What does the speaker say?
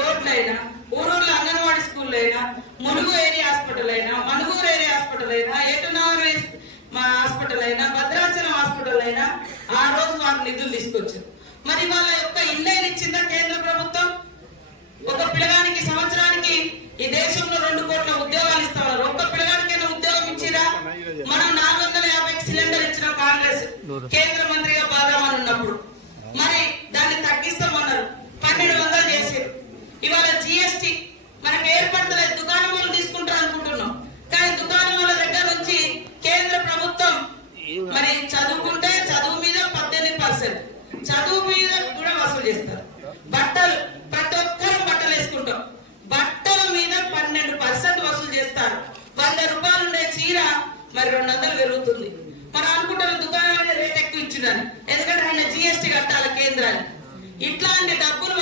రోడ్లైనా, ఊరూర్లో anganwadi school అయినా, Mulugu area hospital అయినా, Manuguru area hospital అయినా, ఏటునగర్ హాస్పిటల్ అయినా, భద్రాచలం హాస్పిటల్ అయినా ఆ రోజు వారు నిధులు తీసుకొచ్చారు. మరి వాళ్ళ యొక్క ఇల్లు ఇచ్చిందా కేంద్ర ప్రభుత్వం? ఒక పిల్లగానికి సంవత్సరానికి ఈ దేశంలో 2 కోట్ల ఉద్యోగాలు ఇస్తామన్నారు. ఒక్క పిల్లగానికైనా ఉద్యోగం ఇచ్చిరా? మనం 450 సిలిండర్ ఇచ్చిన కాంగ్రెస్ కేంద్ర మంత్రిగా బాదామని ఉన్నప్పుడు మరి దాన్ని తగ్గిస్తామన్నారు, 1200 చేశారు. ఇవాళ జిఎస్టి మనకు ఏర్పడతలేదు, దుకాణం వాళ్ళు తీసుకుంటారు అనుకుంటున్నాం. కానీ దుకాణం వాళ్ళ దగ్గర నుంచి కేంద్ర ప్రభుత్వం మరి చదువుకుంటే చదువు మీద 18%, చదువు మీద కూడా వసూలు చేస్తారు. బట్టలు ప్రతి ఒక్కరూ బట్టలు వేసుకుంటాం, బట్టల మీద 12% వసూలు చేస్తారు. 100 రూపాయలు ఉండే చీర మరి 200 పెరుగుతుంది. మనం అనుకుంటాం దుకాణాల రేట్ ఎక్కువ ఇచ్చిందని, ఎందుకంటే ఆయన జిఎస్టి కట్టాలి కేంద్రాన్ని. ఇట్లాంటి డబ్బులు